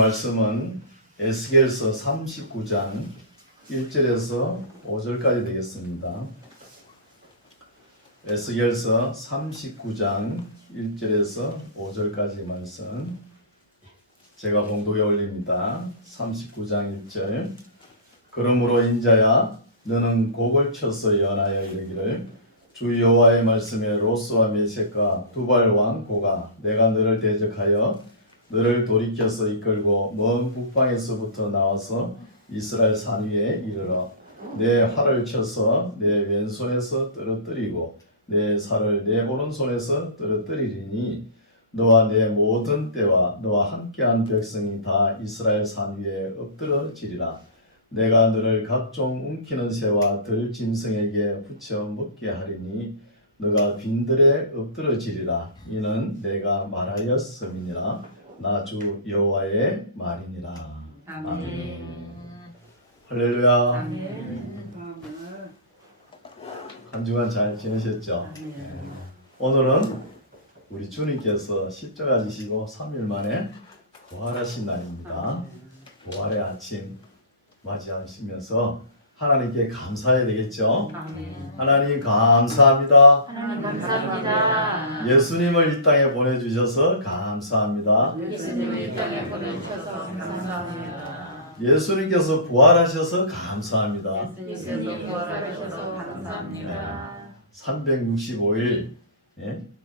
말씀은 에스겔서 39장 1절에서 5절까지 되겠습니다. 에스겔서 39장 1절에서 5절까지 말씀 제가 봉독에 올립니다. 39장 1절. 그러므로 인자야 너는 곡을 쳐서 연하여 이르기를 주 여호와의 말씀에 로스와 메섹과 두발 왕 고가 내가 너를 대적하여 너를 돌이켜서 이끌고 먼 북방에서부터 나와서 이스라엘 산 위에 이르러 내 활을 쳐서 내 왼손에서 떨어뜨리고 내 살을 내 오른손에서 떨어뜨리리니 너와 내 모든 때와 너와 함께한 백성이 다 이스라엘 산 위에 엎드러지리라. 내가 너를 각종 움키는 새와 들짐승에게 붙여 먹게 하리니 너가 빈들에 엎드러지리라. 이는 내가 말하였음이니라. 나 주 여호와의 말이니라. 아멘. 할렐루야. 아멘. 한 주간 잘 지내셨죠? 아멘. 오늘은 우리 주님께서 십자가 지시고 3일 만에 부활하신 날입니다. 부활의 아침 맞이하시면서 하나님께 감사해야 되겠죠? 아멘. 하나님 감사합니다. 하나님 감사합니다. 예수님을 이 땅에 보내주셔서 감사합니다. 예수님을 이 땅에 보내주셔서 감사합니다. 예수님께서 부활하셔서 감사합니다. 예수님 부활하셔서 감사합니다. 365일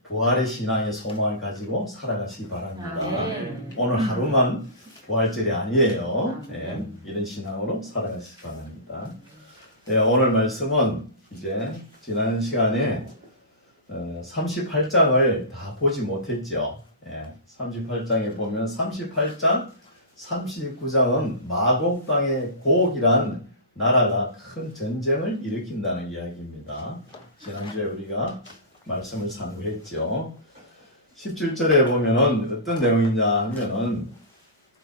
부활의 신앙의 소망을 가지고 살아가시기 바랍니다. 아멘. 오늘 하루만 부활절이 아니에요. 이런 신앙으로 살아가시기 바랍니다. 오늘 말씀은 이제 지난 시간에 38장을 다 보지 못했죠. 38장에 보면 38장, 39장은 마곡 땅의 곡이란 나라가 큰 전쟁을 일으킨다는 이야기입니다. 지난주에 우리가 말씀을 상고했죠. 17절에 보면은 어떤 내용이냐 하면은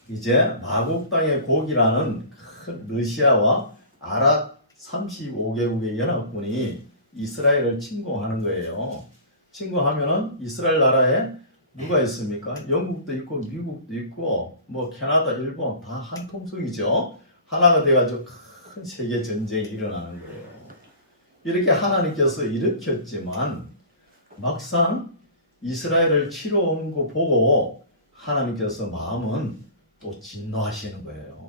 이제 마곡 땅의 곡이라는 큰 러시아와 아랍 35개국의 연합군이 이스라엘을 침공하는 거예요. 침공하면은 이스라엘 나라에 누가 있습니까? 영국도 있고 미국도 있고 뭐 캐나다, 일본 다 한 통속이죠. 하나가 돼가지고 큰 세계 전쟁이 일어나는 거예요. 이렇게 하나님께서 일으켰지만 막상 이스라엘을 치러 온 거 보고 하나님께서 마음은 또 진노하시는 거예요.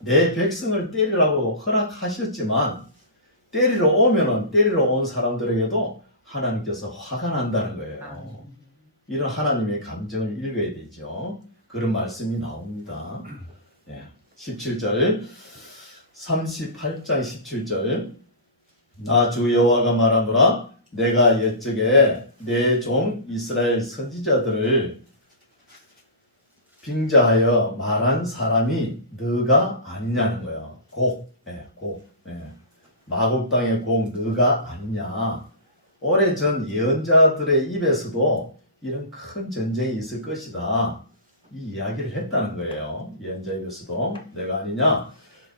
내 백성을 때리라고 허락하셨지만 때리러 오면은 때리러 온 사람들에게도 하나님께서 화가 난다는 거예요. 이런 하나님의 감정을 읽어야 되죠. 그런 말씀이 나옵니다. 17절 38장 17절 나 주 여호와가 말하노라 내가 옛적에 내 종 이스라엘 선지자들을 빙자하여 말한 사람이 너가 아니냐는 거예요. 마곡 땅의 곡 너가 아니냐. 오래전 예언자들의 입에서도 이런 큰 전쟁이 있을 것이다. 이 이야기를 했다는 거예요. 예언자 입에서도 내가 아니냐.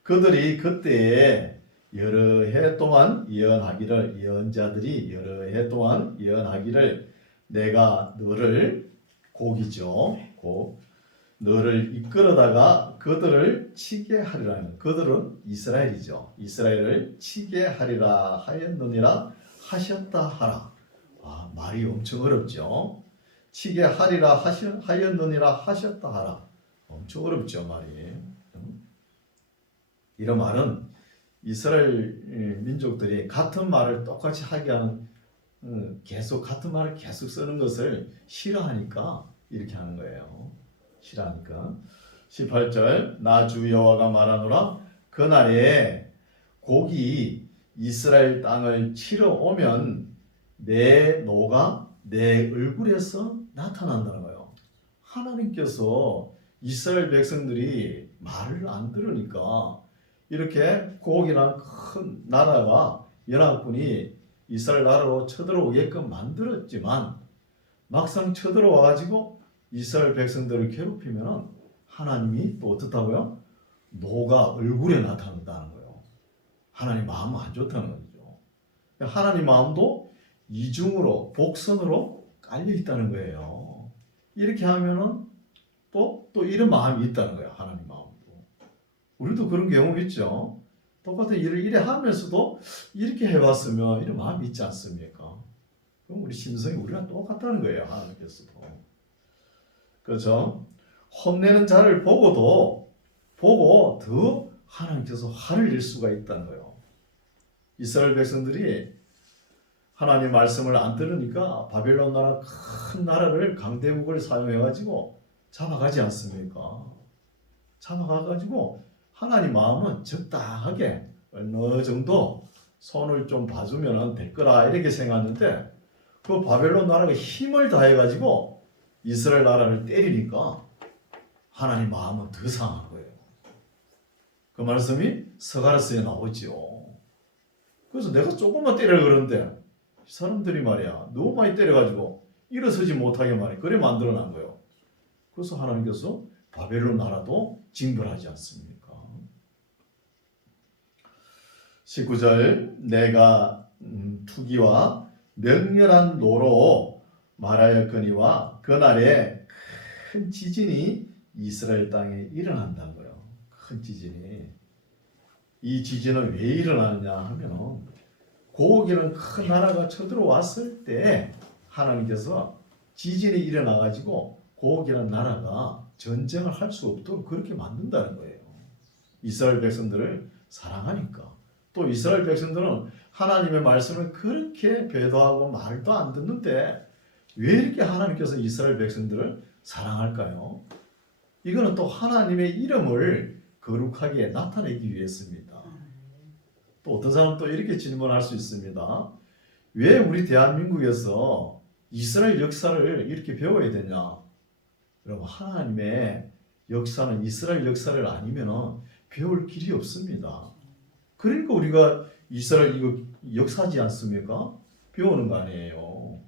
그들이 그때에 여러 해 동안 예언하기를 예언자들이 여러 해 동안 예언하기를 내가 너를 곡이죠. 너를 이끌어다가 그들을 치게 하리라. 그들은 이스라엘이죠. 이스라엘을 치게 하리라 하였느니라 하셨다 하라. 말이 엄청 어렵죠. 치게 하리라 하였느니라 하셨다 하라. 엄청 어렵죠 말이. 이런 말은 이스라엘 민족들이 같은 말을 똑같이 하게 하는 계속 같은 말을 계속 쓰는 것을 싫어하니까 이렇게 하는 거예요. 싫어하니까. 18절 나 주 여호와가 말하노라 그날에 곡이 이스라엘 땅을 치러 오면 내 노가 내 얼굴에서 나타난다는 거예요. 하나님께서 이스라엘 백성들이 말을 안 들으니까 이렇게 곡이란 큰 나라가 연합군이 이스라엘 나라로 쳐들어오게끔 만들었지만 막상 쳐들어와가지고 이스라엘 백성들을 괴롭히면 하나님이 또 어떻다고요? 노가 얼굴에 나타난다는 거예요. 하나님 마음은 안 좋다는 거죠. 하나님 마음도 이중으로 복선으로 깔려 있다는 거예요. 이렇게 하면은 또 이런 마음이 있다는 거예요. 하나님 마음도. 우리도 그런 경험 있죠. 똑같은 일을 이래 하면서도 이렇게 해봤으면 이런 마음이 있지 않습니까? 그럼 우리 심성이 우리랑 똑같다는 거예요. 하나님께서도. 그렇죠? 혼내는 자를 보고 더 하나님께서 화를 낼 수가 있다는 거예요. 이스라엘 백성들이 하나님 말씀을 안 들으니까 바벨론 나라 큰 나라를 강대국을 사용해가지고 잡아가지 않습니까? 잡아가가지고 하나님 마음은 적당하게 어느 정도 손을 좀 봐주면 될 거라 이렇게 생각하는데 그 바벨론 나라가 힘을 다해가지고 이스라엘 나라를 때리니까 하나님 마음은 더 상한 거예요. 그 말씀이 스가랴서에 나오죠. 그래서 내가 조금만 때려 그러는데 사람들이 말이야 너무 많이 때려가지고 일어서지 못하게 말이야 그래 만들어난 거예요. 그래서 하나님께서 바벨론 나라도 징벌하지 않습니까? 19절 내가 투기와 맹렬한 노로 말하였거니와 그날에 큰 지진이 이스라엘 땅에 일어난다고요. 큰 지진이. 이 지진은 왜 일어나느냐 하면 고기는 큰 나라가 쳐들어왔을 때 하나님께서 지진이 일어나가지고 고기는 나라가 전쟁을 할 수 없도록 그렇게 만든다는 거예요. 이스라엘 백성들을 사랑하니까. 또 이스라엘 백성들은 하나님의 말씀을 그렇게 배도하고 말도 안 듣는데 왜 이렇게 하나님께서 이스라엘 백성들을 사랑할까요? 이거는 또 하나님의 이름을 거룩하게 나타내기 위해서입니다. 또 어떤 사람은 또 이렇게 질문할 수 있습니다. 왜 우리 대한민국에서 이스라엘 역사를 이렇게 배워야 되냐? 여러분 하나님의 역사는 이스라엘 역사를 아니면 배울 길이 없습니다. 그러니까 우리가 이스라엘 이거 역사지 않습니까? 배우는 거 아니에요.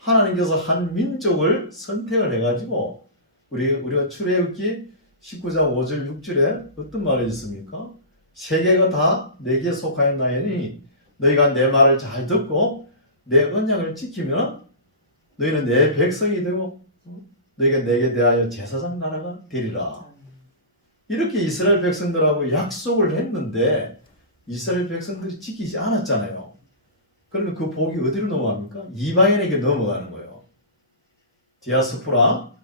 하나님께서 한 민족을 선택을 해가지고 우리가 출애굽기 19장 5절 6절에 어떤 말이 있습니까? 세계가 다 내게 속하였나니 너희가 내 말을 잘 듣고 내 언약을 지키면 너희는 내 백성이 되고 너희가 내게 대하여 제사장 나라가 되리라. 이렇게 이스라엘 백성들하고 약속을 했는데 이스라엘 백성들이 지키지 않았잖아요. 그러면 그 복이 어디로 넘어갑니까? 이방인에게 넘어가는 거예요. 디아스포라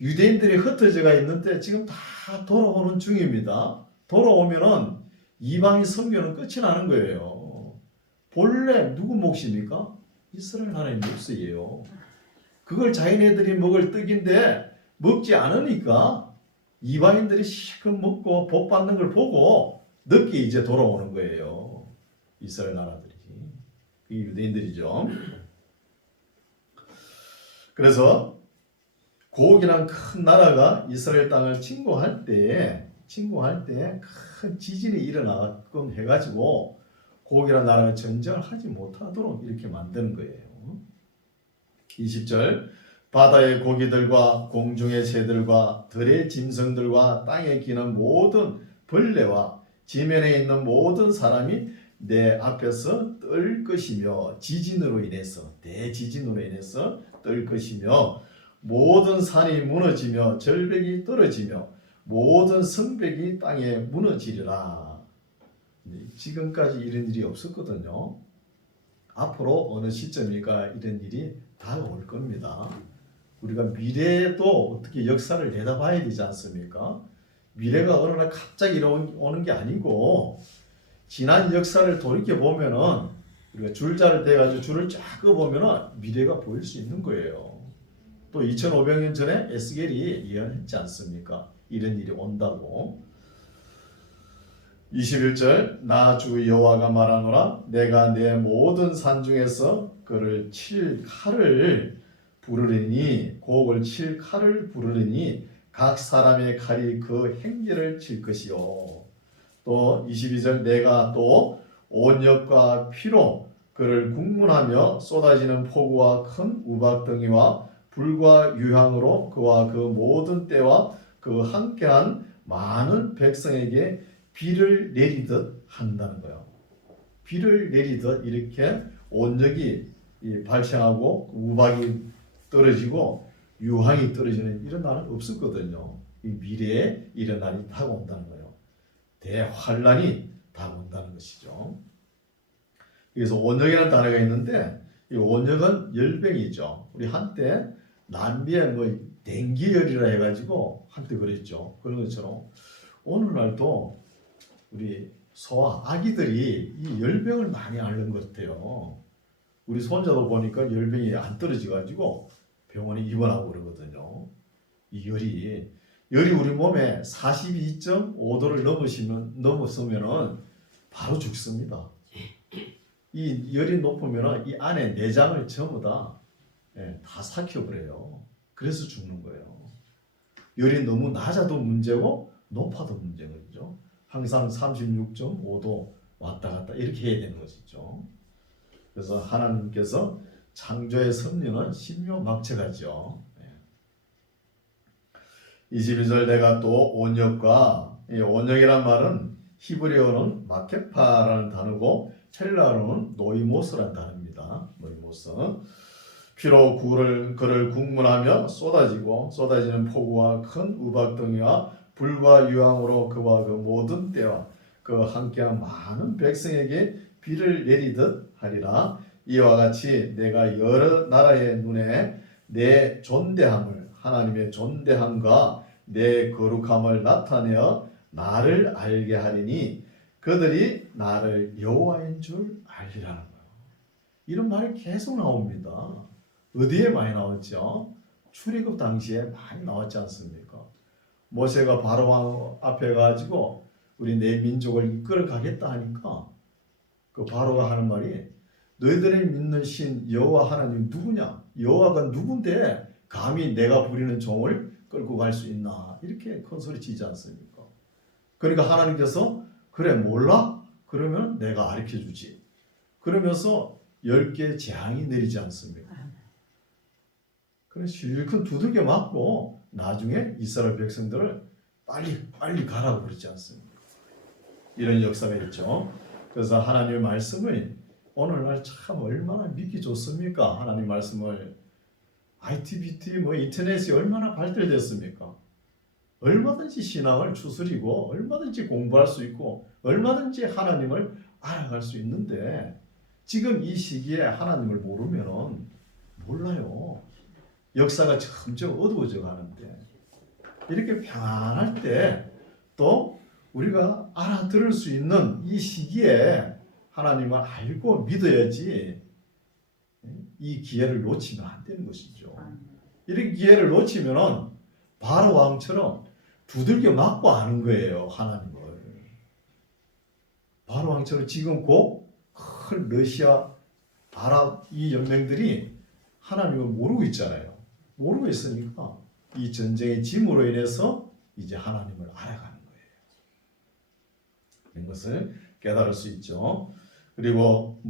유대인들이 흩어져가 있는데 지금 다 돌아오는 중입니다. 돌아오면은 이방인 선교는 끝이 나는 거예요. 본래 누구 몫입니까? 이스라엘 나라의 몫이에요. 그걸 자기네들이 먹을 떡인데 먹지 않으니까 이방인들이 실컷 먹고 복 받는 걸 보고 늦게 이제 돌아오는 거예요. 이스라엘 나라들이. 이 유대인들이죠. 그래서 고국이란 큰 나라가 이스라엘 땅을 침공할 때 큰 지진이 일어나곤 해가지고 고국이란 나라가 전쟁을 하지 못하도록 이렇게 만드는 거예요. 20절 바다의 고기들과 공중의 새들과 들의 짐승들과 땅에 기는 모든 벌레와 지면에 있는 모든 사람이 내 앞에서 떨 것이며 지진으로 인해서 대지진으로 인해서 떨 것이며 모든 산이 무너지며 절벽이 떨어지며 모든 성벽이 땅에 무너지리라. 지금까지 이런 일이 없었거든요. 앞으로 어느 시점일까 이런 일이 다가올 겁니다. 우리가 미래에도 어떻게 역사를 내다봐야 되지 않습니까? 미래가 어느 날 갑자기 오는 게 아니고 지난 역사를 돌이켜보면은 우리가 줄자를 대가지고 줄을 쫙 꺼보면은 미래가 보일 수 있는 거예요. 또 2500년 전에 에스겔이 예언했지 않습니까? 이런 일이 온다고. 21절 나 주 여호와가 말하노라 내가 내 모든 산 중에서 그를 칠 칼을 부르리니 곡을 칠 칼을 부르리니 각 사람의 칼이 그 행계를 칠 것이요. 또 22절 내가 또 온역과 피로 그를 국문하며 쏟아지는 폭우와 큰 우박덩이와 불과 유향으로 그와 그 모든 때와 그 함께한 많은 백성에게 비를 내리듯 한다는 거예요. 비를 내리듯 이렇게 온역이 발생하고 우박이 떨어지고 유황이 떨어지는 이런 날은 없었거든요. 이 미래에 이런 날이 다가온다는 거예요. 대환란이 다가온다는 것이죠. 그래서 온역이라는 단어가 있는데 이 온역은 열병이죠. 우리 한때 남비에 뭐 댕기열이라 해가지고 한때 그랬죠. 그런 것처럼 오늘날도 우리 소아 아기들이 이 열병을 많이 앓는 것 같아요. 우리 손자도 보니까 열병이 안 떨어져가지고 병원에 입원하고 그러거든요. 이 열이 우리 몸에 42.5도를 넘었으면은 바로 죽습니다. 이 열이 높으면은 이 안에 내장을 전부 다 삭혀버려요. 그래서 죽는 거예요. 열이 너무 낮아도 문제고 높아도 문제인 거죠. 항상 36.5도 왔다 갔다 이렇게 해야 되는 것이죠. 그래서 하나님께서 창조의 섭리는 신묘막측하죠. 22절 내가 또 온역과 이 온역이란 말은 히브리어는 마케파라는 단어고 헬라어는 노이모스라는 단어입니다. 노이모스. 피로 그를 국문하며 쏟아지는 폭우와 큰 우박덩이와 불과 유황으로 그와 그 모든 때와 그 함께한 많은 백성에게 비를 내리듯 하리라. 이와 같이 내가 여러 나라의 눈에 내 존대함을 하나님의 존대함과 내 거룩함을 나타내어 나를 알게 하리니 그들이 나를 여호와인 줄 알리라는 거예요. 이런 말이 계속 나옵니다. 어디에 많이 나왔죠? 출애굽 당시에 많이 나왔지 않습니까? 모세가 바로왕 앞에 가지고 우리 내 민족을 이끌어 가겠다 하니까 그 바로가 하는 말이 너희들이 믿는 신 여호와 하나님 누구냐? 여호와가 누군데 감히 내가 부리는 종을 끌고 갈 수 있나? 이렇게 큰 소리 치지 않습니까? 그러니까 하나님께서 그래 몰라? 그러면 내가 가르쳐 주지. 그러면서 10개의 재앙이 내리지 않습니까? 그래서 실컷 두들겨 맞고 나중에 이스라엘 백성들을 빨리 가라고 그러지 않습니까? 이런 역사가 있죠. 그래서 하나님의 말씀을 오늘날 참 얼마나 믿기 좋습니까? 하나님 말씀을 ITBT 인터넷이 얼마나 발달됐습니까? 얼마든지 신앙을 추스리고 얼마든지 공부할 수 있고 얼마든지 하나님을 알아갈 수 있는데 지금 이 시기에 하나님을 모르면은 몰라요. 역사가 점점 어두워져 가는데 이렇게 평안할 때 또 우리가 알아들을 수 있는 이 시기에 하나님을 알고 믿어야지 이 기회를 놓치면 안 되는 것이죠. 이런 기회를 놓치면은 바로 왕처럼 두들겨 맞고 하는 거예요. 하나님을. 바로 왕처럼 지금 곧 큰 러시아, 아랍 이 연맹들이 하나님을 모르고 있잖아요. 모르고 있으니까 이 전쟁의 짐으로 인해서 이제 하나님을 알아가는 거예요. 이런 것을 깨달을 수 있죠. 그리고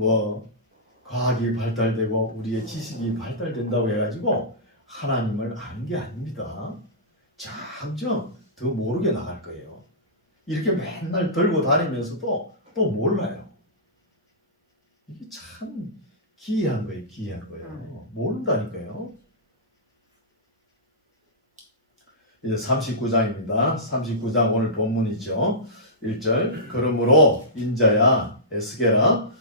과학이 발달되고 우리의 지식이 발달된다고 해가지고 하나님을 아는 게 아닙니다. 점점 더 모르게 나갈 거예요. 이렇게 맨날 들고 다니면서도 또 몰라요. 이게 참 기이한 거예요. 기이한 거예요. 모른다니까요. 이제 39장입니다. 39장 오늘 본문이죠. 1절 그러므로 인자야 에스겔아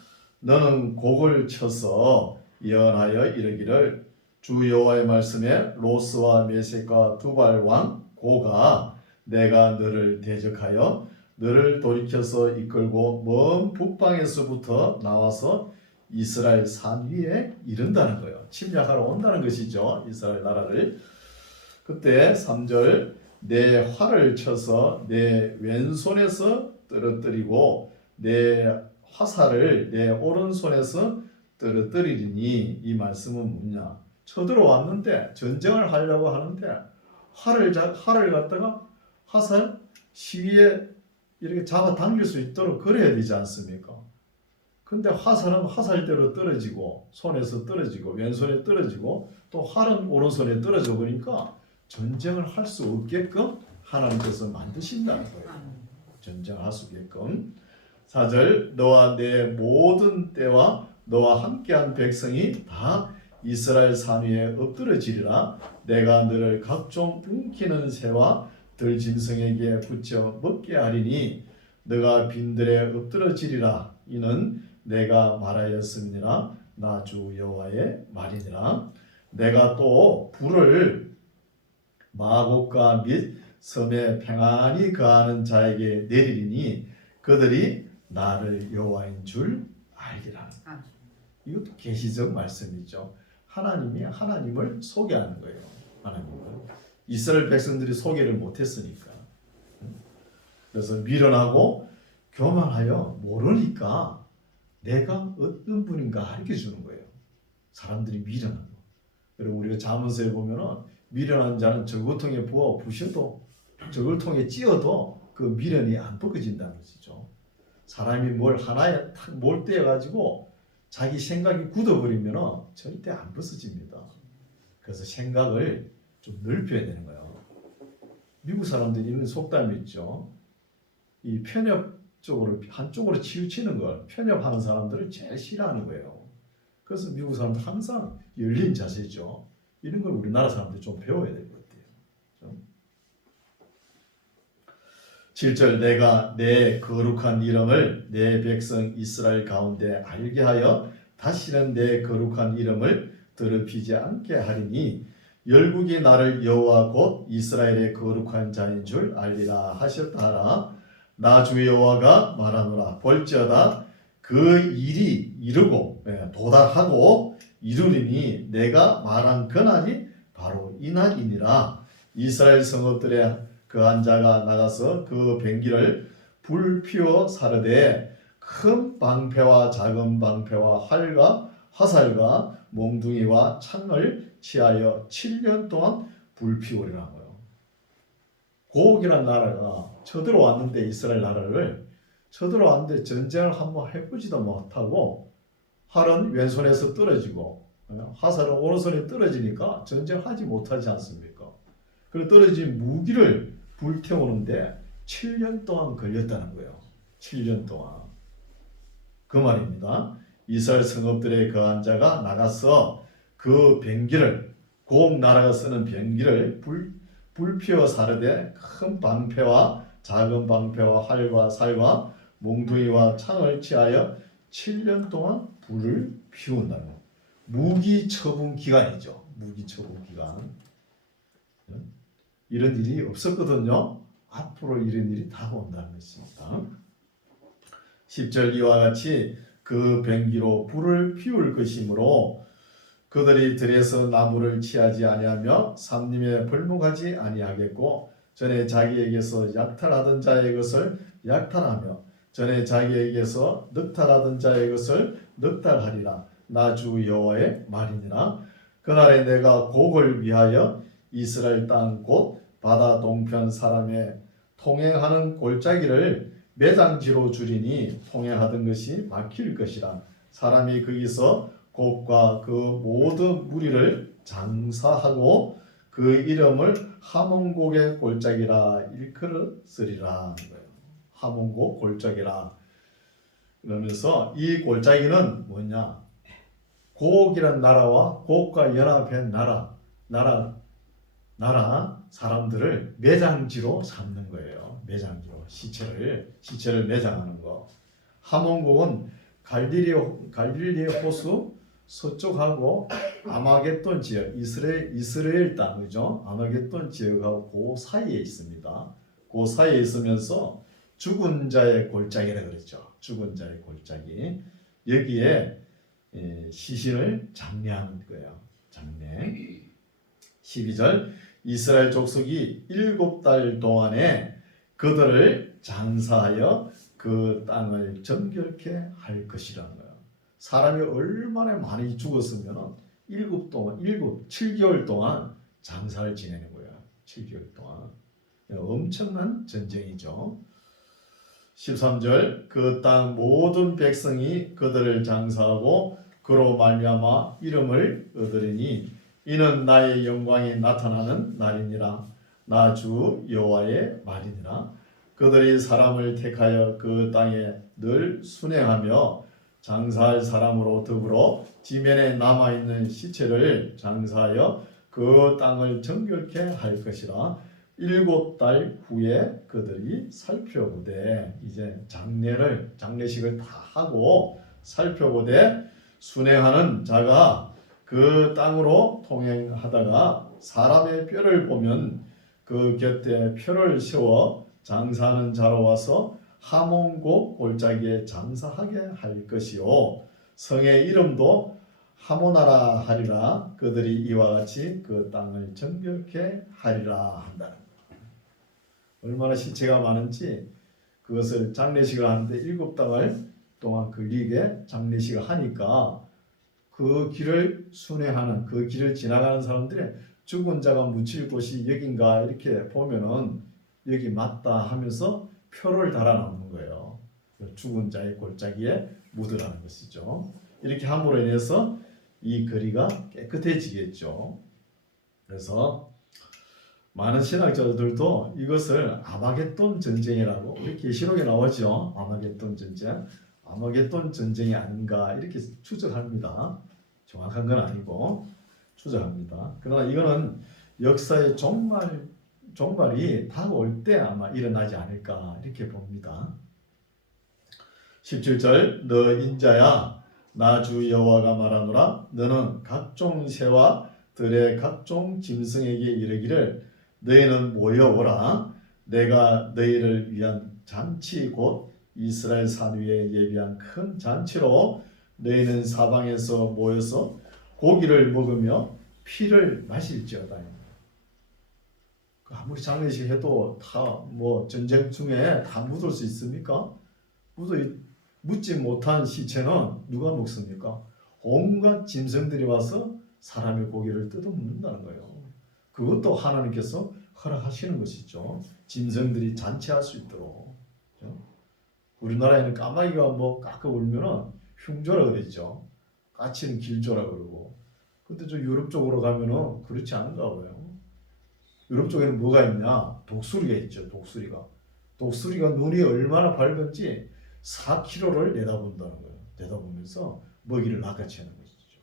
너는 곡을 쳐서 예언하여 이르기를 주 여호와의 말씀에 로스와 메섹과 두발 왕 고가 내가 너를 대적하여 너를 돌이켜서 이끌고 먼 북방에서부터 나와서 이스라엘 산 위에 이른다는 거예요. 침략하러 온다는 것이죠. 이스라엘 나라를. 그때 3절 내 활을 쳐서 내 왼손에서 떨어뜨리고 내 화살을 내 오른손에서 떨어뜨리리니 이 말씀은 뭐냐? 쳐들어왔는데 전쟁을 하려고 하는데 활을 갖다가 화살 시위에 이렇게 잡아 당길 수 있도록 그래야 되지 않습니까? 근데 화살은 화살대로 떨어지고 손에서 떨어지고 왼손에 떨어지고 또 활은 오른손에 떨어져 보니까 전쟁을 할 수 없게끔 하나님께서 만드신다는 거예요. 전쟁을 할 수 없게끔. 4절 너와 내 모든 때와 너와 함께한 백성이 다 이스라엘 산 위에 엎드러지리라. 내가 너를 각종 움키는 새와 들짐승에게 붙여 먹게 하리니 너가 빈들에 엎드러지리라. 이는 내가 말하였음이니라. 나 주 여호와의 말이니라. 내가 또 불을 마곡과 및 섬에 평안히 거하는 자에게 내리리니 그들이 나를 여호와인 줄 알리라. 이것도 계시적 말씀이죠. 하나님이 하나님을 소개하는 거예요. 하나님을. 이스라엘 백성들이 소개를 못했으니까. 그래서 미련하고 교만하여 모르니까 내가 어떤 분인가 가르쳐 주는 거예요. 사람들이 미련한 거. 그리고 우리가 잠언서에 보면은 미련한 자는 저글통에 부어 부셔도 저글통에 찧어도 그 미련이 안 벗겨진다는 것이죠. 사람이 뭘 하나에 탁 몰두해 가지고 자기 생각이 굳어버리면 절대 안 벗어집니다. 그래서 생각을 좀 넓혀야 되는 거예요. 미국 사람들이 있는 속담이 있죠. 이 편협 쪽으로 한쪽으로 치우치는 걸 편협하는 사람들을 제일 싫어하는 거예요. 그래서 미국 사람들 항상 열린 자세죠. 이런 걸 우리나라 사람들이 좀 배워야 될 것 같아요. 7절 내가 내 거룩한 이름을 내 백성 이스라엘 가운데 알게 하여 다시는 내 거룩한 이름을 더럽히지 않게 하리니 열국이 나를 여호와 곧 이스라엘의 거룩한 자인 줄 알리라 하셨다 하라. 나 주 여호와가 말하노라. 볼지어다 그 일이 이루고 도달하고 이루리니 내가 말한 그날이 바로 이 날이니라. 이스라엘 성읍들의 그 한 자가 나가서 그 뱅기를 불 피워 사르되 큰 방패와 작은 방패와 활과 화살과 몽둥이와 창을 취하여 7년 동안 불 피우리라 하고요. 고국이라는 나라가 쳐들어왔는데 이스라엘 나라를 쳐들어왔는데 전쟁을 한번 해보지도 못하고 활은 왼손에서 떨어지고 화살은 오른손에 떨어지니까 전쟁하지 못하지 않습니까? 그리고 떨어진 무기를 불태우는데 7년 동안 걸렸다는 거예요. 7년 동안. 그 말입니다. 이스라엘 성읍들의 거한 자가 나가서 그 병기를 고국 나라가 쓰는 병기를 불 피워 사르되 큰 방패와 작은 방패와 활과 살과 몽둥이와 창을 취하여 7년 동안 불을 피운다는 거예요. 무기 처분 기간이죠. 무기 처분 기간. 이런 일이 없었거든요. 앞으로 이런 일이 다 온다는 것입니다. 10절 이와 같이 그 병기로 불을 피울 것이므로 그들이 들에서 나무를 취하지 아니하며 삼림에 벌목하지 아니하겠고 전에 자기에게서 약탈하던 자의 것을 약탈하며 전에 자기에게서 늑탈하던 자의 것을 늑탈하리라. 나 주 여호와의 말이니라. 그날에 내가 곡을 위하여 이스라엘 땅 곧 바다 동편 사람의 통행하는 골짜기를 매장지로 줄이니 통행하던 것이 막힐 것이라. 사람이 거기서 곡과 그 모든 무리를 장사하고 그 이름을 하몬곡의 골짜기라 일컬으리라. 하몬곡 골짜기라. 그러면서 이 골짜기는 뭐냐? 곡이란 나라와 곡과 연합한 나라 사람들을 매장지로 삼는 거예요. 매장지로 시체를 매장하는 거. 하몬곡은 갈릴리 호수 서쪽하고 아마겟돈 지역, 이스라엘 땅이죠. 아마겟돈 지역하고 그 사이에 있습니다. 그 사이에 있으면서 죽은 자의 골짜기라 그랬죠. 죽은 자의 골짜기. 여기에 시신을 장례하는 거예요. 장례. 12절 이스라엘 족속이 7달 동안에 그들을 장사하여 그 땅을 정결케 할 것이라는 거예요. 사람이 얼마나 많이 죽었으면 7개월 동안 장사를 지내는 거예요. 7개월 동안. 엄청난 전쟁이죠. 13절 그 땅 모든 백성이 그들을 장사하고 그로 말미암아 이름을 얻으리니 이는 나의 영광이 나타나는 날이니라. 나 주 여호와의 말이니라. 그들이 사람을 택하여 그 땅에 늘 순행하며 장사할 사람으로 더불어 지면에 남아있는 시체를 장사하여 그 땅을 정결케 할 것이라. 7달 후에 그들이 살펴보되, 이제 장례식을 다 하고 살펴보되, 순행하는 자가 그 땅으로 통행하다가 사람의 뼈를 보면 그 곁에 표를 세워 장사하는 자로 와서 하몬고 골짜기에 장사하게 할 것이요, 성의 이름도 하모나라 하리라. 그들이 이와 같이 그 땅을 정결케 하리라 한다는 거예요. 얼마나 시체가 많은지 그것을 장례식을 하는데 7달을 동안 걸리게 장례식을 하니까 그 길을 순회하는, 그 길을 지나가는 사람들이 죽은 자가 묻힐 곳이 여긴가 이렇게 보면은 여기 맞다 하면서 표를 달아놓는 거예요. 죽은 자의 골짜기에 묻으라는 것이죠. 이렇게 함으로 인해서 이 거리가 깨끗해지겠죠. 그래서 많은 신학자들도 이것을 아마겟돈 전쟁이라고, 우리 계시록에 나오죠. 아마겟돈 전쟁, 아마겟돈 전쟁이 아닌가 이렇게 추정합니다. 정확한 건 아니고 추정합니다. 그러나 이거는 역사의 종말이 다가올 때 아마 일어나지 않을까 이렇게 봅니다. 17절, 너 인자야, 나 주 여호와가 말하노라. 너는 각종 새와 들의 각종 짐승에게 이르기를 너희는 모여오라. 내가 너희를 위한 잔치 곧 이스라엘 산 위에 예비한 큰 잔치로 너희는 사방에서 모여서 고기를 먹으며 피를 마실지어다. 아무리 장례식 해도 다 뭐 전쟁 중에 다 묻을 수 있습니까? 묻지 못한 시체는 누가 먹습니까? 온갖 짐승들이 와서 사람의 고기를 뜯어 먹는다는 거예요. 그것도 하나님께서 허락하시는 것이죠. 짐승들이 잔치할 수 있도록. 우리나라에는 까마귀가 뭐 깎아 울면은 흉조라 그랬죠. 까치는 길조라 그러고. 근데 저 유럽 쪽으로 가면은 그렇지 않은가 봐요. 유럽 쪽에는 뭐가 있냐? 독수리가 있죠. 독수리가 눈이 얼마나 밝은지 4km를 내다본다는 거예요. 내다보면서 먹이를 낚아채는 것이죠.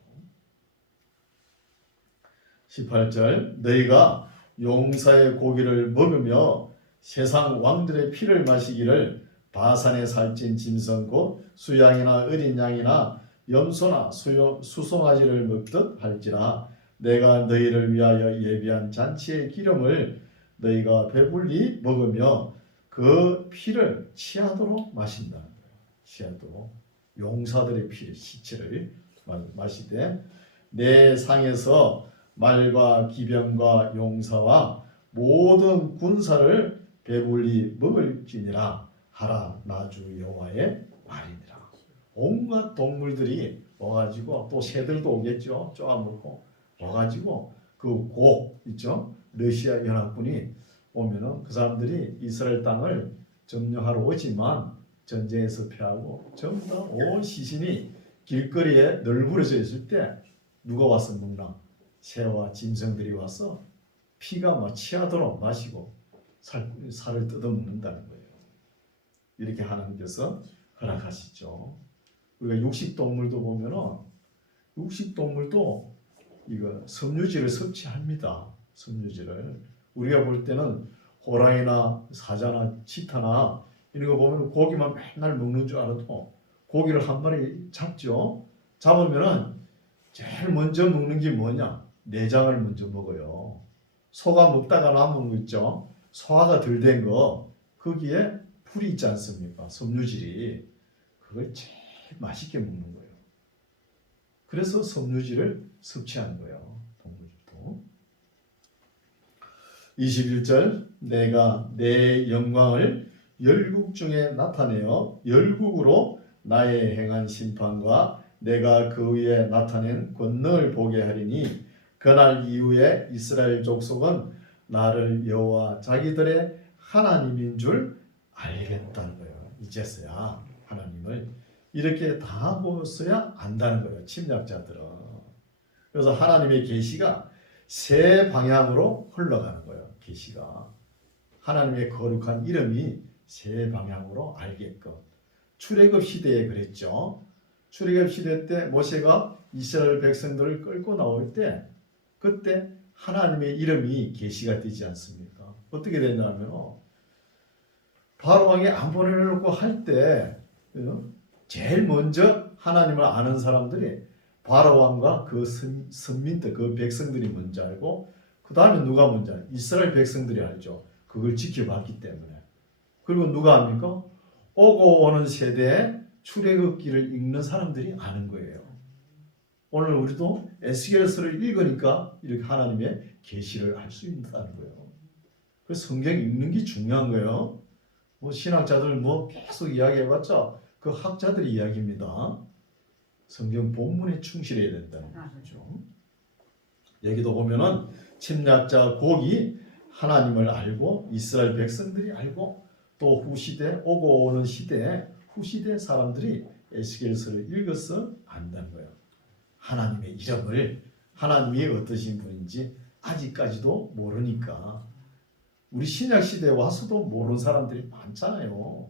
18절, 너희가 용사의 고기를 먹으며 세상 왕들의 피를 마시기를 바산에 살찐 짐승 곧 수양이나 어린 양이나 염소나 수송아지를 먹듯 할지라. 내가 너희를 위하여 예비한 잔치의 기름을 너희가 배불리 먹으며 그 피를 취하도록 마신다는 거예요. 취하도록 용사들의 피를, 시체를 마시되 내 상에서 말과 기병과 용사와 모든 군사를 배불리 먹을지니라 하라. 나 주 여호와의 말이니라. 온갖 동물들이 와가지고, 또 새들도 오겠죠. 쪼아먹고 와가지고 그 곡 있죠. 러시아 연합군이 오면은 그 사람들이 이스라엘 땅을 점령하러 오지만 전쟁에서 패하고 전부 다 온 시신이 길거리에 널브러져 있을 때 누가 와서 먹나? 새와 짐승들이 와서 피가 막 취하도록 마시고 살을 뜯어 먹는다는 거예요. 이렇게 하나님께서 허락하시죠. 우리가 육식동물도 보면은 육식동물도 이거 섬유질을 섭취합니다. 섬유질을 우리가 볼 때는 호랑이나 사자나 치타나 이런 거 보면 고기만 맨날 먹는 줄 알아도 고기를 한 마리 잡죠. 잡으면은 제일 먼저 먹는 게 뭐냐? 내장을 먼저 먹어요. 소가 먹다가 남은 거 있죠. 소화가 덜 된 거, 거기에 풀이 있지 않습니까? 섬유질이. 그걸 제일 맛있게 먹는 거예요. 그래서 섬유질을 섭취하는 거예요. 동물들도. 21절, 내가 내 영광을 열국 중에 나타내어 열국으로 나의 행한 심판과 내가 그 위에 나타낸 권능을 보게 하리니 그날 이후에 이스라엘 족속은 나를 여호와 자기들의 하나님인 줄 알겠다는 거예요. 이제서야 하나님을 이렇게 다 보고서야 안다는 거예요. 침략자들은. 그래서 하나님의 계시가 세 방향으로 흘러가는 거예요. 계시가 하나님의 거룩한 이름이 세 방향으로 알게끔. 출애굽 시대에 그랬죠. 출애굽 시대 때 모세가 이스라엘 백성들을 끌고 나올 때 그때 하나님의 이름이 계시가 되지 않습니까? 어떻게 됐냐면 바로 왕이 안 보내놓고 할 때 제일 먼저 하나님을 아는 사람들이 바로 왕과 그 선민들, 그 백성들이 먼저 알고 그 다음에 누가 먼저 알죠? 이스라엘 백성들이 알죠. 그걸 지켜봤기 때문에. 그리고 누가 합니까? 오고 오는 세대에 출애굽기를 읽는 사람들이 아는 거예요. 오늘 우리도 에스겔서를 읽으니까 이렇게 하나님의 계시를 알 수 있다는 거예요. 그래서 성경 읽는 게 중요한 거예요. 뭐 신학자들 뭐 계속 이야기해봤자 그 학자들의 이야기입니다. 성경 본문에 충실해야 된다는 거죠. 여기도 보면은 침략자 곡이 하나님을 알고 이스라엘 백성들이 알고 또 후시대 오고 오는 시대에 후시대 사람들이 에스겔서를 읽어서 안다는 거예요. 하나님의 이름을 하나님이 어떠신 분인지 아직까지도 모르니까 우리 신약 시대에 와서도 모르는 사람들이 많잖아요.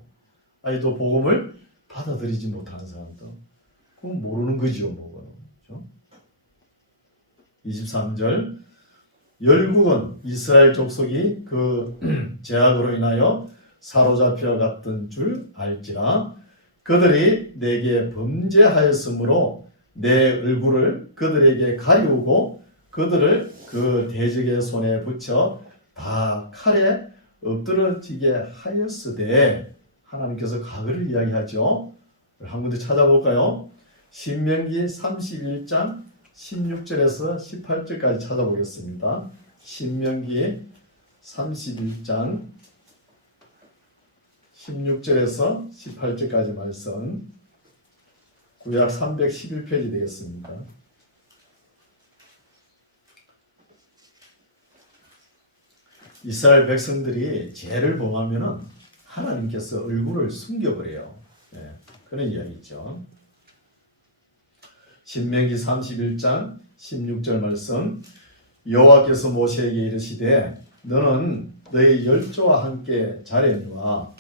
아직도 복음을 받아들이지 못하는 사람도 그건 모르는 거지요, 뭐. 그렇죠? 23절 열국은 이스라엘 족속이 그 제약으로 인하여 사로잡혀 갔던 줄 알지라 그들이 내게 범죄하였으므로 내 얼굴을 그들에게 가리우고 그들을 그 대적의 손에 붙여 다 칼에 엎드러지게 하였으되 하나님께서 과거를 이야기하죠. 한 군데 찾아볼까요? 신명기 31장 16절에서 18절까지 찾아보겠습니다. 신명기 31장 16절에서 18절까지 말씀 구약 311페이지 되겠습니다. 이스라엘 백성들이 죄를 범하면은 하나님께서 얼굴을 숨겨버려요. 네, 그런 이야기죠. 신명기 31장 16절 말씀 여호와께서 모세에게 이르시되 너는 너희 열조와 함께 자려니와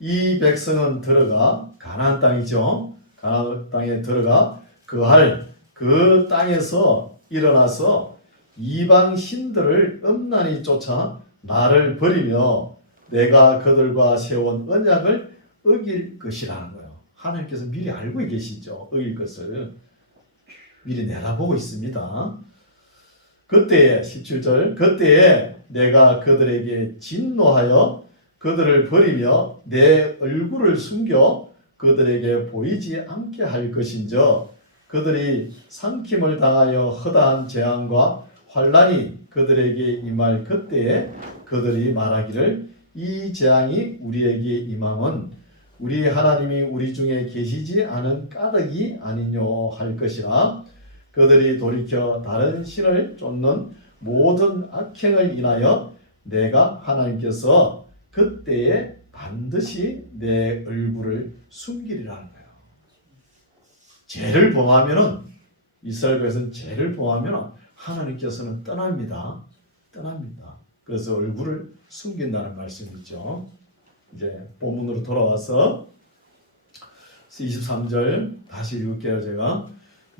이 백성은 들어가 가나안 땅이죠. 가나안 땅에 들어가 거할 그 땅에서 일어나서 이방 신들을 엄란히 쫓아 나를 버리며 내가 그들과 세운 언약을 어길 것이라는 거예요. 하나님께서 미리 알고 계시죠. 어길 것을 미리 내다보고 있습니다. 그때에 17절 그때에 내가 그들에게 진노하여 그들을 버리며 내 얼굴을 숨겨 그들에게 보이지 않게 할 것인저 그들이 삼킴을 당하여 허다한 재앙과 환난이 그들에게 임할 그때에 그들이 말하기를 이 재앙이 우리에게 임함은 우리 하나님이 우리 중에 계시지 않은 까닭이 아니뇨 할 것이라 그들이 돌이켜 다른 신을 쫓는 모든 악행을 인하여 내가 하나님께서 그때에 반드시 내 얼굴을 숨기리라는 거예요. 죄를 범하면은 이스라엘 백성은 죄를 범하면은 하나님께서는 떠납니다. 그래서 얼굴을 숨긴다는 말씀이죠. 이제 본문으로 돌아와서 23절 다시 읽을게요. 제가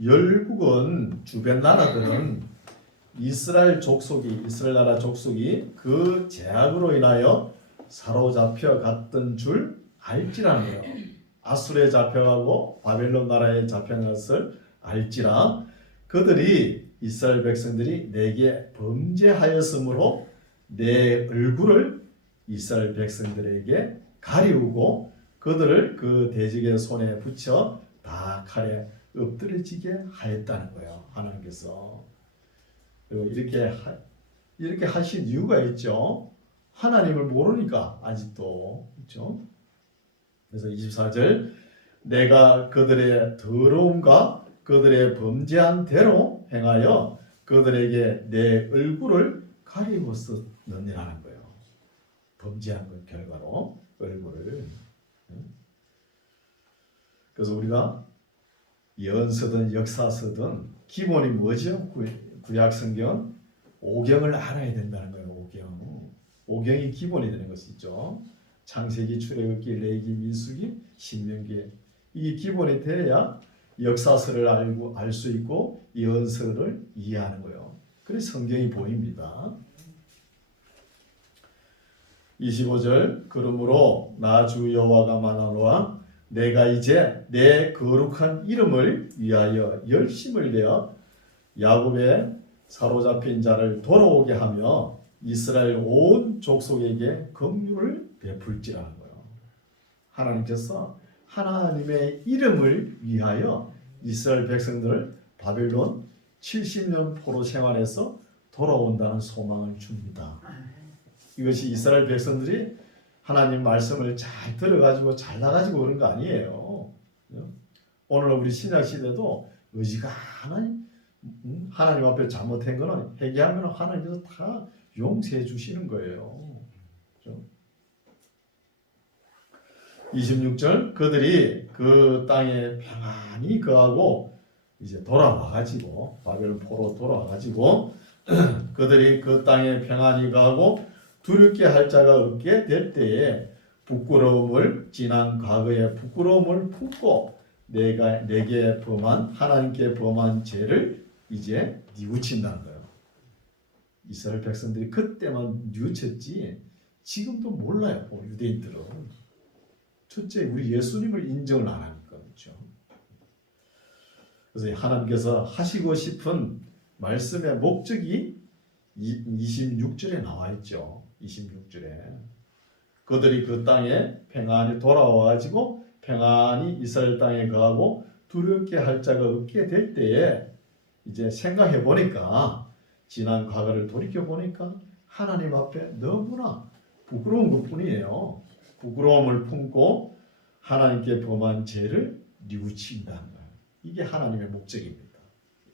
열국은 주변 나라들은 이스라엘 나라 족속이 그 제약으로 인하여 사로잡혀 갔던 줄 알지라는 거예요. 아수르에 잡혀가고 바벨론 나라에 잡혀간 것을 알지라 그들이 이스라엘 백성들이 내게 범죄하였으므로 내 얼굴을 이스라엘 백성들에게 가리우고 그들을 그 대적의 손에 붙여 다 칼에 엎드려지게 하였다는 거예요. 하나님께서. 그리고 이렇게 하신 이유가 있죠. 하나님을 모르니까 아직도. 그렇죠? 그래서 24절 내가 그들의 더러움과 그들의 범죄한 대로 행하여 그들에게 내 얼굴을 가리웠느니라는 거예요. 범죄한 것 결과로 얼굴을. 그래서 우리가 예언서든 역사서든 기본이 뭐죠? 구약 성경 오경을 알아야 된다는 거예요. 오경이 기본이 되는 것이죠. 창세기, 출애굽기, 레위기, 민수기, 신명기 이게 기본이 돼야 역사서를 알고 알 수 있고 이 언서를 이해하는 거예요. 그래서 성경이 보입니다. 25절 그러므로 나 주 여호와가 말하노라 내가 이제 내 거룩한 이름을 위하여 열심을 내어 야곱의 사로잡힌 자를 돌아오게 하며 이스라엘 온 족속에게 긍휼을 베풀지라는 거예요. 하나님께서 하나님의 이름을 위하여 이스라엘 백성들을 바벨론 70년 포로 생활에서 돌아온다는 소망을 줍니다. 이것이 이스라엘 백성들이 하나님 말씀을 잘 들어가지고 잘 나가지고 그런 거 아니에요. 오늘 우리 신약 시대도 어지간한 하나님 앞에 잘못한 거는 회개하면 하나님께서 다 용서해 주시는 거예요. 26절 그들이 그 땅에 평안히 거하고 이제 돌아와가지고 바벨론 포로 돌아와가지고 그들이 그 땅에 평안히 거하고 두렵게 할 자가 없게 될 때에 부끄러움을 지난 과거의 부끄러움을 품고 내게 범한 하나님께 범한 죄를 이제 뉘우친다는 거예요. 이스라엘 백성들이 그때만 뉘우쳤지 지금도 몰라요. 유대인들은. 첫째 우리 예수님을 인정을 안 하니까 그렇죠. 그래서 하나님께서 하시고 싶은 말씀의 목적이 26절에 나와 있죠. 26절에 그들이 그 땅에 평안히 돌아와가지고 평안히 이스라엘 땅에 거하고 두렵게 할 자가 없게 될 때에 이제 생각해 보니까 지난 과거를 돌이켜 보니까 하나님 앞에 너무나 부끄러운 것뿐이에요. 부끄러움을 품고 하나님께 범한 죄를 뉘우친다는 거예요. 이게 하나님의 목적입니다.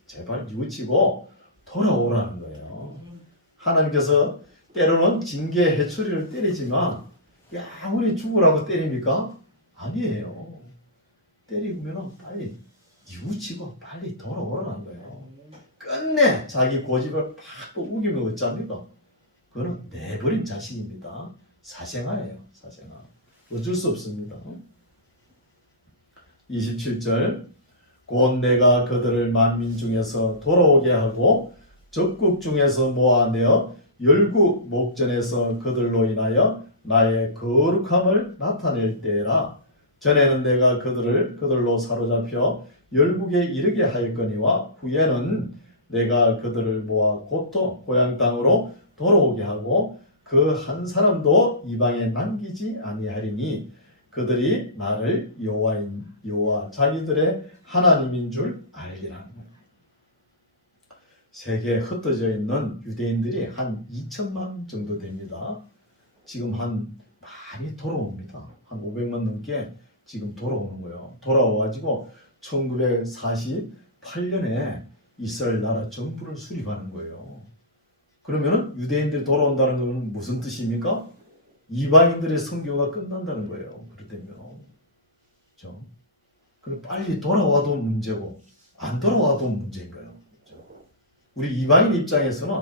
제발 뉘우치고 돌아오라는 거예요. 하나님께서 때로는 징계 해초리를 때리지만 아무리 죽으라고 때립니까? 아니에요. 때리면 빨리 뉘우치고 빨리 돌아오라는 거예요. 끝내 자기 고집을 팍 우기면 어쩝니까? 그거는 내버린 자식입니다. 사생아예요. 사생아. 어쩔 수 없습니다. 27절 곧 내가 그들을 만민 중에서 돌아오게 하고 적국 중에서 모아내어 열국 목전에서 그들로 인하여 나의 거룩함을 나타낼 때라. 전에는 내가 그들로 사로잡혀 열국에 이르게 하였거니와 후에는 내가 그들을 모아 고토 고향 땅으로 돌아오게 하고 그 한 사람도 이방에 남기지 아니하리니 그들이 나를 여호와 자기들의 하나님인 줄 알리라. 세계에 흩어져 있는 유대인들이 한 2천만 정도 됩니다. 지금 많이 돌아옵니다. 한 500만 넘게 지금 돌아오는 거예요. 돌아와가지고 1948년에 이스라엘 나라 정부를 수립하는 거예요. 그러면 유대인들이 돌아온다는 것은 무슨 뜻입니까? 이방인들의 선교가 끝난다는 거예요. 그렇다면 그렇죠? 그럼 빨리 돌아와도 문제고 안 돌아와도 문제인 거예요. 그렇죠? 우리 이방인 입장에서는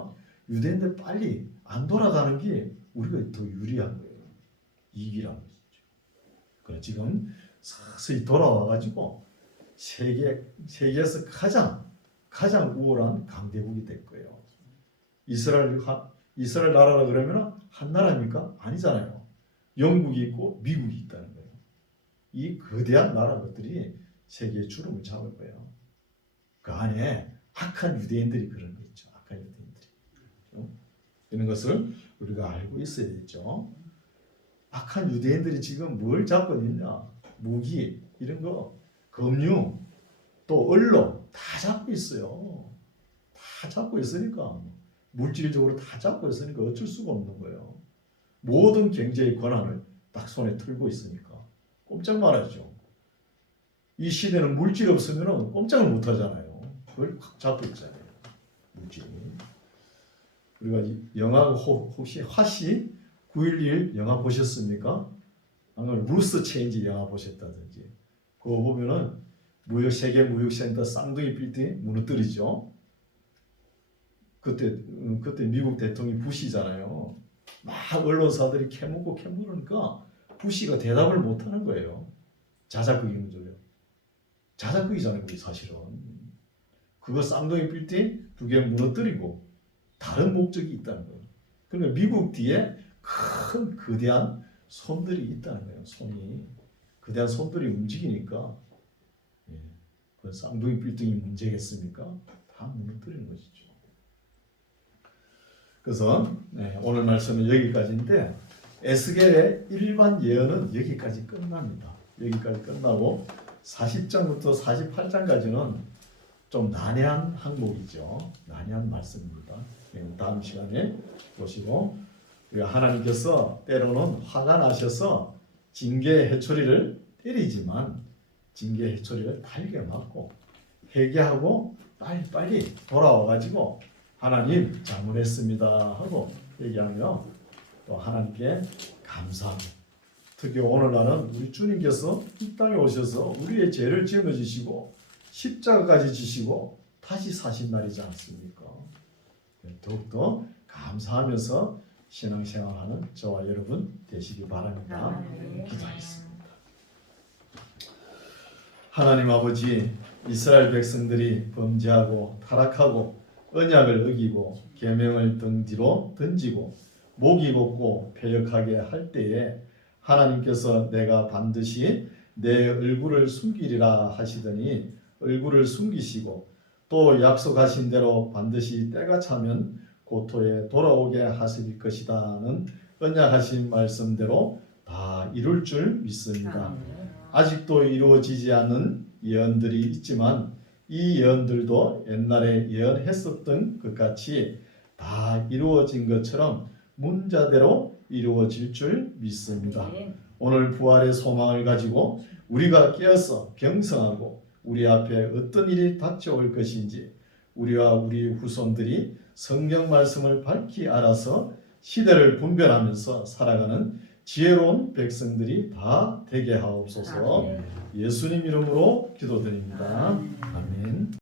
유대인들 빨리 안 돌아가는 게 우리가 더 유리한 거예요. 이익이란 것이죠. 그래 지금 서서히 돌아와가지고 세계에서 가장 우월한 강대국이 될 거예요. 이스라엘 나라라 그러면 한 나라입니까? 아니잖아요. 영국이 있고 미국이 있다는 거예요. 이 거대한 나라들이 세계의 주름을 잡을 거예요. 그 안에 악한 유대인들이 그런 거 있죠. 악한 유대인들이. 그렇죠? 이런 것을 우리가 알고 있어야겠죠. 악한 유대인들이 지금 뭘 잡고 있냐? 무기 이런 거, 금융, 또 언론 다 잡고 있어요. 다 잡고 있으니까 물질적으로 다 잡고 있으니까 어쩔 수가 없는 거예요. 모든 경제의 권한을 딱 손에 들고 있으니까 꼼짝 말아야죠. 이 시대는 물질 없으면 꼼짝을 못 하잖아요. 그걸 확 잡고 있잖아요. 물질이. 우리가 영화 혹시 화시 9.11 영화 보셨습니까? 아니면 루스 체인지 영화 보셨다든지 그거 보면은 세계 무역센터 쌍둥이 빌딩이 무너뜨리죠. 그때 미국 대통령이 부시잖아요. 막 언론사들이 캐묻으니까 부시가 대답을 못하는 거예요. 자작극인 거죠. 자작극이잖아요, 그게 사실은. 그거 쌍둥이 빌딩 2개 무너뜨리고 다른 목적이 있다는 거예요. 그러니까 미국 뒤에 큰 거대한 손들이 있다는 거예요. 손이 거대한 손들이 움직이니까 그 쌍둥이 빌딩이 문제겠습니까? 다 무너뜨리는 것이죠. 그래서 오늘 말씀은 여기까지인데 에스겔의 일반 예언은 여기까지 끝납니다. 여기까지 끝나고 40장부터 48장까지는 좀 난해한 항목이죠. 난해한 말씀입니다. 다음 시간에 보시고 하나님께서 때로는 화가 나셔서 징계 해초리를 때리지만 징계 해초리를 달게 맞고 회개하고 빨리 돌아와가지고 하나님 잘못했습니다 하고 얘기하며 또 하나님께 감사하고 특히 오늘날은 우리 주님께서 이 땅에 오셔서 우리의 죄를 짊어지시고 십자가까지 지시고 다시 사신 날이지 않습니까? 더욱더 감사하면서 신앙생활하는 저와 여러분 되시기 바랍니다. 기도하겠습니다. 하나님 아버지, 이스라엘 백성들이 범죄하고 타락하고 언약을 어기고 계명을 등 뒤로 던지고 목이 곱고 패역하게 할 때에 하나님께서 내가 반드시 내 얼굴을 숨기리라 하시더니 얼굴을 숨기시고 또 약속하신 대로 반드시 때가 차면 고토에 돌아오게 하실 것이다는 언약하신 말씀대로 다 이룰 줄 믿습니다. 아직도 이루어지지 않은 예언들이 있지만 이 예언들도 옛날에 예언했었던 것 같이 다 이루어진 것처럼 문자대로 이루어질 줄 믿습니다. 오늘 부활의 소망을 가지고 우리가 깨어서 경성하고 우리 앞에 어떤 일이 닥쳐올 것인지 우리와 우리 후손들이 성경 말씀을 밝히 알아서 시대를 분별하면서 살아가는 지혜로운 백성들이 다 되게 하옵소서. 예수님 이름으로 기도드립니다. 아멘.